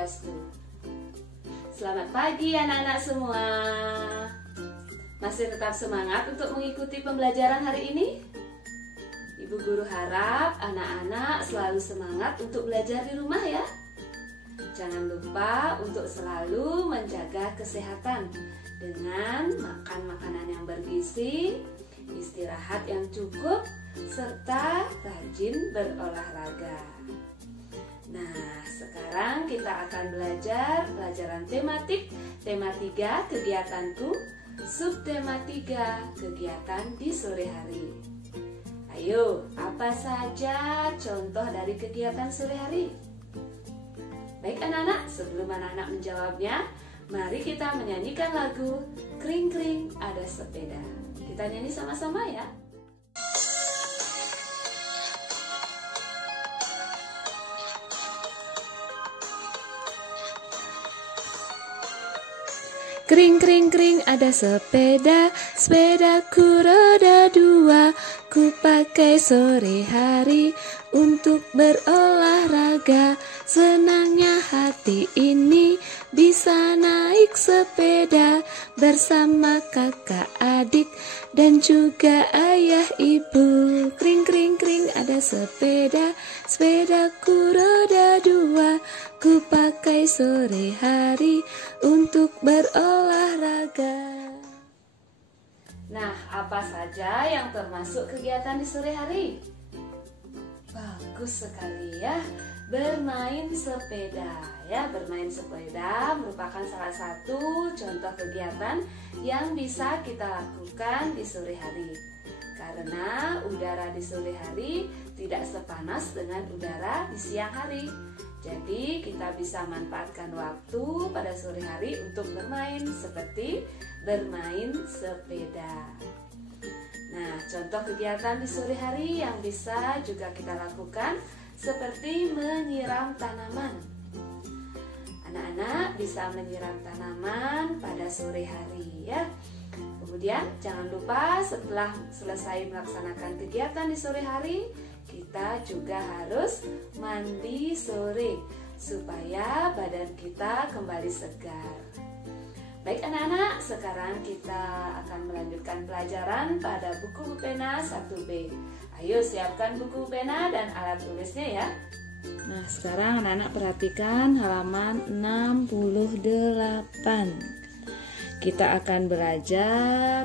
Swastiastu. Selamat pagi anak-anak semua. Masih tetap semangat untuk mengikuti pembelajaran hari ini? Ibu guru harap anak-anak selalu semangat untuk belajar di rumah ya. Jangan lupa untuk selalu menjaga kesehatan dengan makan makanan yang bergizi, istirahat yang cukup, serta rajin berolahraga. Nah, sekarang kita akan belajar pelajaran tematik, tema 3 kegiatanku, subtema 3 kegiatan di sore hari. Ayo, apa saja contoh dari kegiatan sore hari? Baik anak-anak, sebelum anak-anak menjawabnya, mari kita menyanyikan lagu Kring Kring Ada Sepeda. Kita nyanyi sama-sama ya. Kring kring kring ada sepeda, sepedaku roda 2, ku pakai sore hari untuk berolahraga. Senangnya hati ini bisa naik sepeda bersama kakak adik dan juga ayah ibu. Kring kring kring ada sepeda, sepedaku roda 2, ku pakai sore hari untuk berolahraga. Nah, apa saja yang termasuk kegiatan di sore hari? Bagus sekali ya. Bermain sepeda ya, bermain sepeda merupakan salah satu contoh kegiatan yang bisa kita lakukan di sore hari. Karena udara di sore hari tidak sepanas dengan udara di siang hari. Jadi kita bisa manfaatkan waktu pada sore hari untuk bermain seperti bermain sepeda. Nah, contoh kegiatan di sore hari yang bisa juga kita lakukan seperti menyiram tanaman. Anak-anak bisa menyiram tanaman pada sore hari ya. Kemudian jangan lupa setelah selesai melaksanakan kegiatan di sore hari, kita juga harus mandi sore supaya badan kita kembali segar. Baik anak-anak, sekarang kita akan melanjutkan pelajaran pada buku pena 1B. Ayo siapkan buku pena dan alat tulisnya ya. Nah, sekarang anak-anak perhatikan halaman 68. Kita akan belajar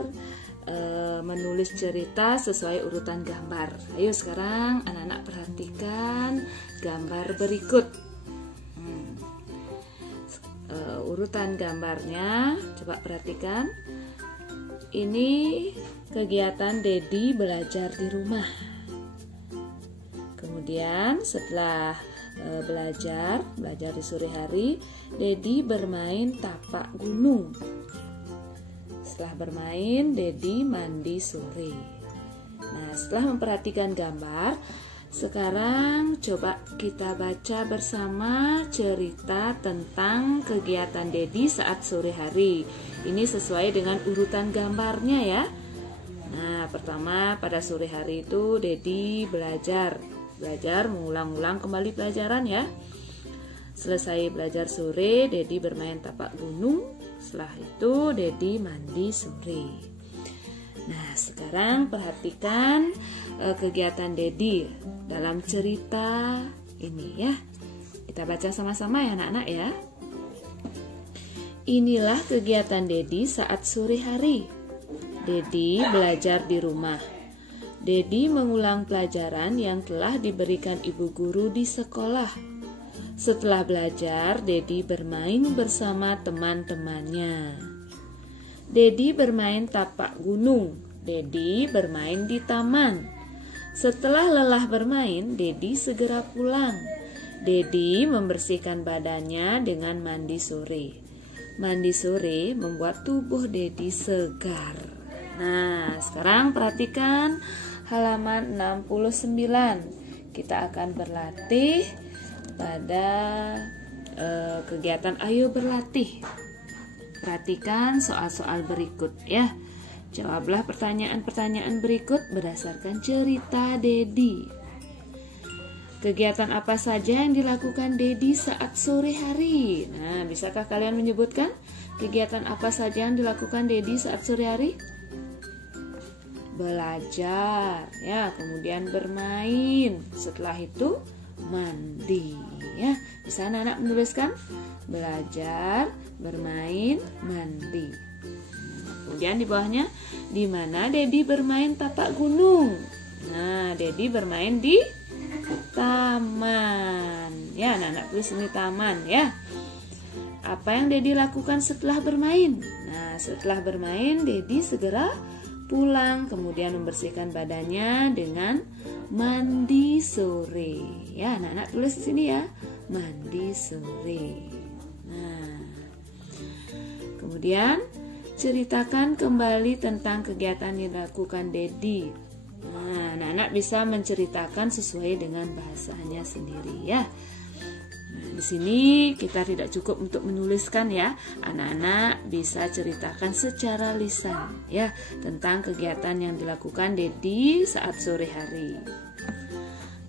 menulis cerita sesuai urutan gambar. Ayo sekarang anak-anak perhatikan gambar berikut. Urutan gambarnya, coba perhatikan. Ini kegiatan Dedi belajar di rumah. Kemudian setelah belajar di sore hari, Dedi bermain tapak gunung. Setelah bermain, Dedi mandi sore. Nah, setelah memperhatikan gambar, sekarang coba kita baca bersama cerita tentang kegiatan Dedi saat sore hari. Ini sesuai dengan urutan gambarnya ya. Nah, pertama pada sore hari itu Dedi belajar mengulang-ulang kembali pelajaran ya. Selesai belajar sore, Dedi bermain tapak gunung. Setelah itu Dedi mandi sore. Nah, sekarang perhatikan kegiatan Dedi dalam cerita ini ya. Kita baca sama-sama ya anak-anak ya. Inilah kegiatan Dedi saat sore hari. Dedi belajar di rumah. Dedi mengulang pelajaran yang telah diberikan ibu guru di sekolah. Setelah belajar, Dedi bermain bersama teman-temannya. Dedi bermain tapak gunung. Dedi bermain di taman. Setelah lelah bermain, Dedi segera pulang. Dedi membersihkan badannya dengan mandi sore. Mandi sore membuat tubuh Dedi segar. Nah, sekarang perhatikan halaman 69. Kita akan berlatih pada kegiatan Ayo Berlatih. Perhatikan soal-soal berikut ya. Jawablah pertanyaan-pertanyaan berikut berdasarkan cerita Dedi. Kegiatan apa saja yang dilakukan Dedi saat sore hari? Nah, bisakah kalian menyebutkan kegiatan apa saja yang dilakukan Dedi saat sore hari? Belajar, ya, kemudian bermain. Setelah itu mandi, ya. Bisa anak-anak menuliskan? Belajar, bermain, mandi. Kemudian di bawahnya, di mana Dedi bermain tapak gunung? Nah, Dedi bermain di taman. Ya, anak-anak tulis ini taman, ya. Apa yang Dedi lakukan setelah bermain? Nah, setelah bermain Dedi segera pulang, kemudian membersihkan badannya dengan mandi sore. Ya, anak-anak tulis di sini ya, mandi sore. Nah, kemudian ceritakan kembali tentang kegiatan yang dilakukan Dedi. Nah, anak-anak bisa menceritakan sesuai dengan bahasanya sendiri, ya. Nah, di sini kita tidak cukup untuk menuliskan, ya. Anak-anak bisa ceritakan secara lisan, ya, tentang kegiatan yang dilakukan Dedi saat sore hari.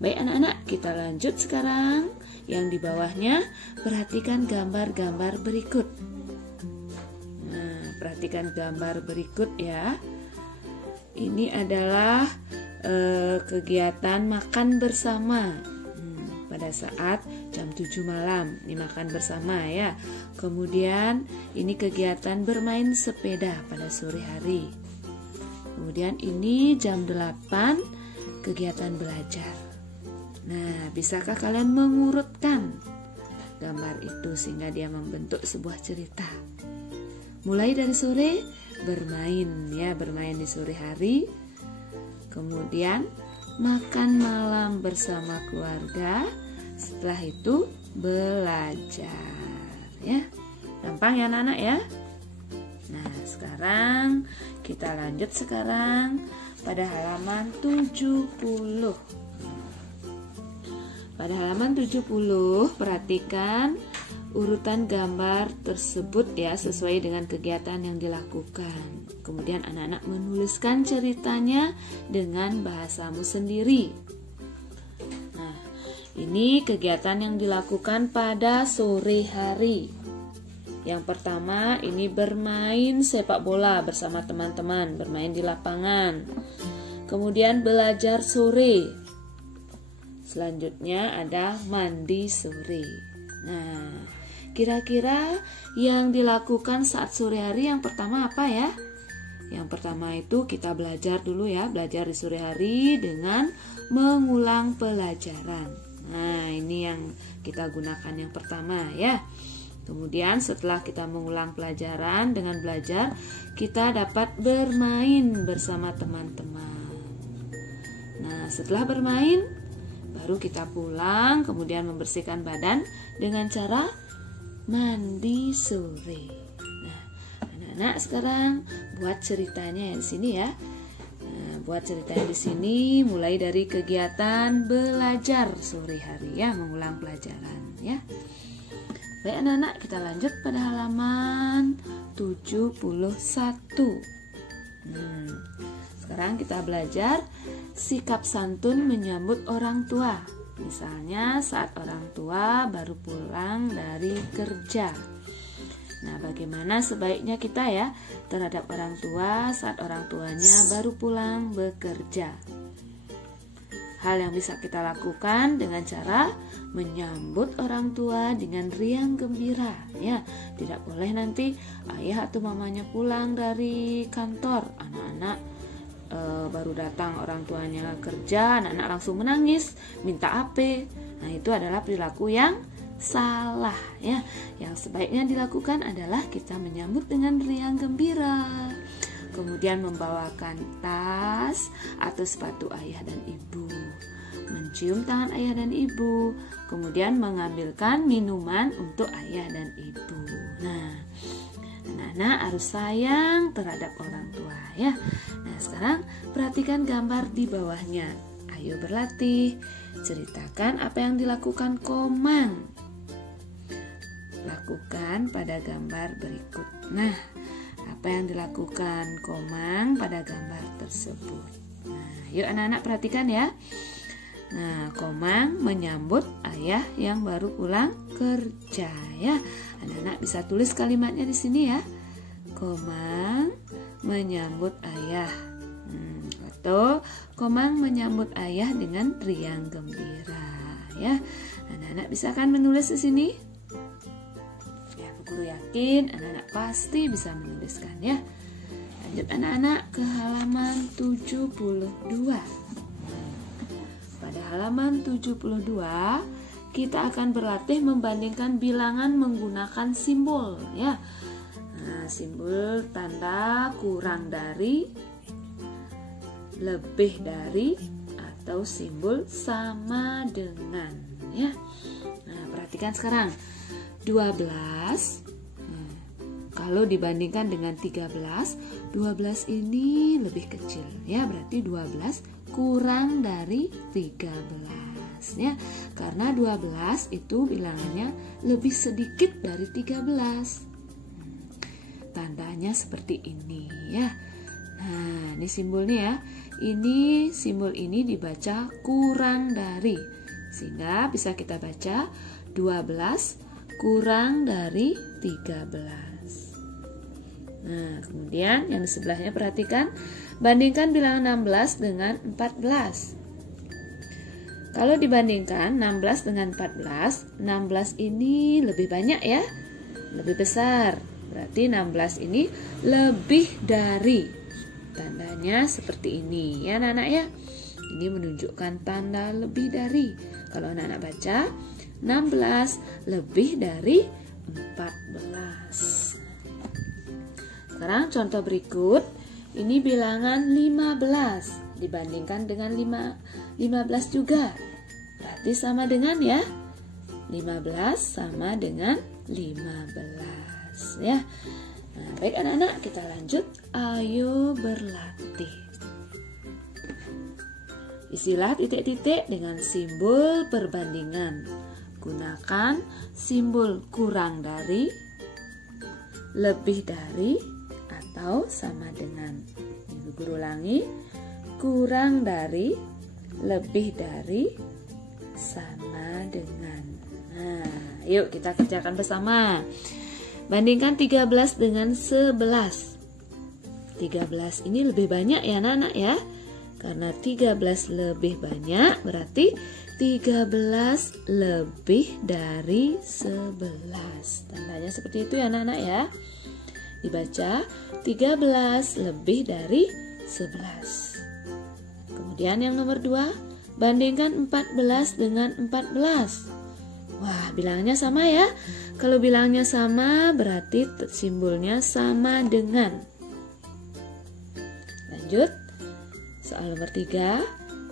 Baik anak-anak, kita lanjut sekarang. Yang di bawahnya, perhatikan gambar-gambar berikut. Nah, perhatikan gambar berikut, ya. Ini adalah kegiatan makan bersama pada saat jam 7 malam. Ini makan bersama, ya. Kemudian ini kegiatan bermain sepeda pada sore hari. Kemudian ini jam 8 kegiatan belajar. Nah, bisakah kalian mengurutkan gambar itu sehingga dia membentuk sebuah cerita? Mulai dari sore bermain, ya, bermain di sore hari. Kemudian makan malam bersama keluarga. Setelah itu belajar, ya. Gampang ya anak-anak, ya. Nah, sekarang kita lanjut sekarang pada halaman 70. Pada halaman 70, perhatikan urutan gambar tersebut, ya, sesuai dengan kegiatan yang dilakukan. Kemudian anak-anak menuliskan ceritanya dengan bahasamu sendiri. Nah, ini kegiatan yang dilakukan pada sore hari. Yang pertama, ini bermain sepak bola bersama teman-teman, bermain di lapangan. Kemudian belajar sore. Selanjutnya ada mandi sore. Nah, kira-kira yang dilakukan saat sore hari yang pertama apa, ya? Yang pertama itu kita belajar dulu, ya. Belajar di sore hari dengan mengulang pelajaran. Nah, ini yang kita gunakan yang pertama, ya. Kemudian setelah kita mengulang pelajaran dengan belajar, kita dapat bermain bersama teman-teman. Nah, setelah bermain, baru kita pulang, kemudian membersihkan badan dengan cara mandi sore. Nah, anak-anak sekarang buat ceritanya di sini, ya. Nah, buat ceritanya di sini mulai dari kegiatan belajar sore hari, ya, mengulang pelajaran, ya. Baik anak-anak, kita lanjut pada halaman 71. Sekarang kita belajar sikap santun menyambut orang tua. Misalnya saat orang tua baru pulang dari kerja. Nah, bagaimana sebaiknya kita, ya, terhadap orang tua saat orang tuanya baru pulang bekerja? Hal yang bisa kita lakukan dengan cara menyambut orang tua dengan riang gembira, ya. Tidak boleh nanti ayah atau mamanya pulang dari kantor, anak-anak baru datang orang tuanya kerja, anak-anak langsung menangis, minta AP. Nah, itu adalah perilaku yang salah, ya. Yang sebaiknya dilakukan adalah kita menyambut dengan riang gembira. Kemudian membawakan tas atau sepatu ayah dan ibu, mencium tangan ayah dan ibu, kemudian mengambilkan minuman untuk ayah dan ibu. Nah, anak-anak harus sayang terhadap orang tua, ya. Nah, sekarang perhatikan gambar di bawahnya. Ayo berlatih, ceritakan apa yang dilakukan Komang. Lakukan pada gambar berikut. Nah, apa yang dilakukan Komang pada gambar tersebut? Nah, yuk anak-anak perhatikan, ya. Nah, Komang menyambut ayah yang baru pulang kerja ya. Anak-anak bisa tulis kalimatnya di sini ya. Komang menyambut ayah. Atau Komang menyambut ayah dengan riang gembira ya. Anak-anak bisa kan menulis di sini? Ya, Bu Guru yakin anak-anak pasti bisa menuliskan ya. Lanjut anak-anak ke halaman 72. Pada halaman 72 kita akan berlatih membandingkan bilangan menggunakan simbol ya. Nah, simbol tanda kurang dari, lebih dari, atau simbol sama dengan ya. Nah, perhatikan sekarang 12 kalau dibandingkan dengan 13, 12 ini lebih kecil ya, berarti 12 kurang dari 13 ya. Karena 12 itu bilangannya lebih sedikit dari 13. Tandanya seperti ini ya. Nah, ini simbolnya ya. Ini simbol ini dibaca kurang dari, sehingga bisa kita baca 12 kurang dari 13. Nah, kemudian yang di sebelahnya perhatikan, bandingkan bilangan 16 dengan 14. Kalau dibandingkan 16 dengan 14, 16 ini lebih banyak ya, lebih besar. Berarti 16 ini lebih dari. Tandanya seperti ini ya anak-anak ya. Ini menunjukkan tanda lebih dari. Kalau anak-anak baca 16 lebih dari 14. Sekarang contoh berikut. Ini bilangan 15 dibandingkan dengan 15 juga. Berarti sama dengan ya. 15 sama dengan 15 ya. Nah, baik anak-anak, kita lanjut. Ayo berlatih. Isilah titik-titik dengan simbol perbandingan. Gunakan simbol kurang dari, lebih dari, atau sama dengan. Ibu Guru ulangi. Kurang dari, lebih dari, sama dengan. Nah, yuk kita kerjakan bersama. Bandingkan 13 dengan 11. 13 ini lebih banyak ya anak-anak ya. Karena 13 lebih banyak berarti 13 lebih dari 11. Tandanya seperti itu ya anak-anak ya. Dibaca 13 lebih dari 11. Kemudian yang nomor 2, bandingkan 14 dengan 14. Wah, bilangnya sama ya. Kalau bilangnya sama berarti simbolnya sama dengan. Lanjut. Soal nomor 3.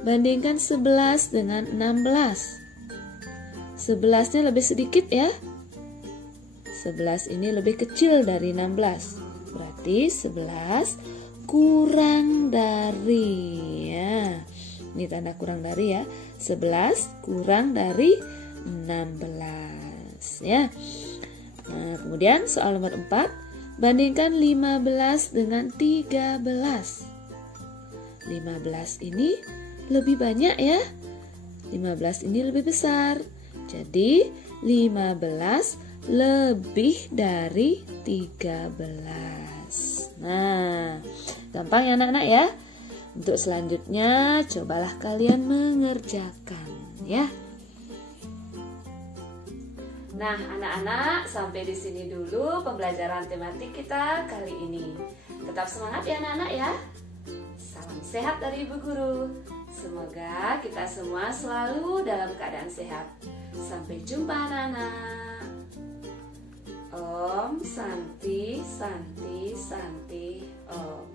Bandingkan 11 dengan 16. 11-nya lebih sedikit ya. 11 ini lebih kecil dari 16. Berarti 11 kurang dari ya. Ini tanda kurang dari ya. 11 kurang dari 16 ya. Nah, kemudian soal nomor 4, bandingkan 15 dengan 13. 15 ini lebih banyak ya. 15 ini lebih besar. Jadi 15 lebih dari 13. Nah, gampang ya anak-anak ya. Untuk selanjutnya cobalah kalian mengerjakan ya. Nah, anak-anak, sampai di sini dulu pembelajaran tematik kita kali ini. Tetap semangat ya anak-anak ya. Salam sehat dari Ibu Guru. Semoga kita semua selalu dalam keadaan sehat. Sampai jumpa anak-anak. Om Santi Santi Santi Om.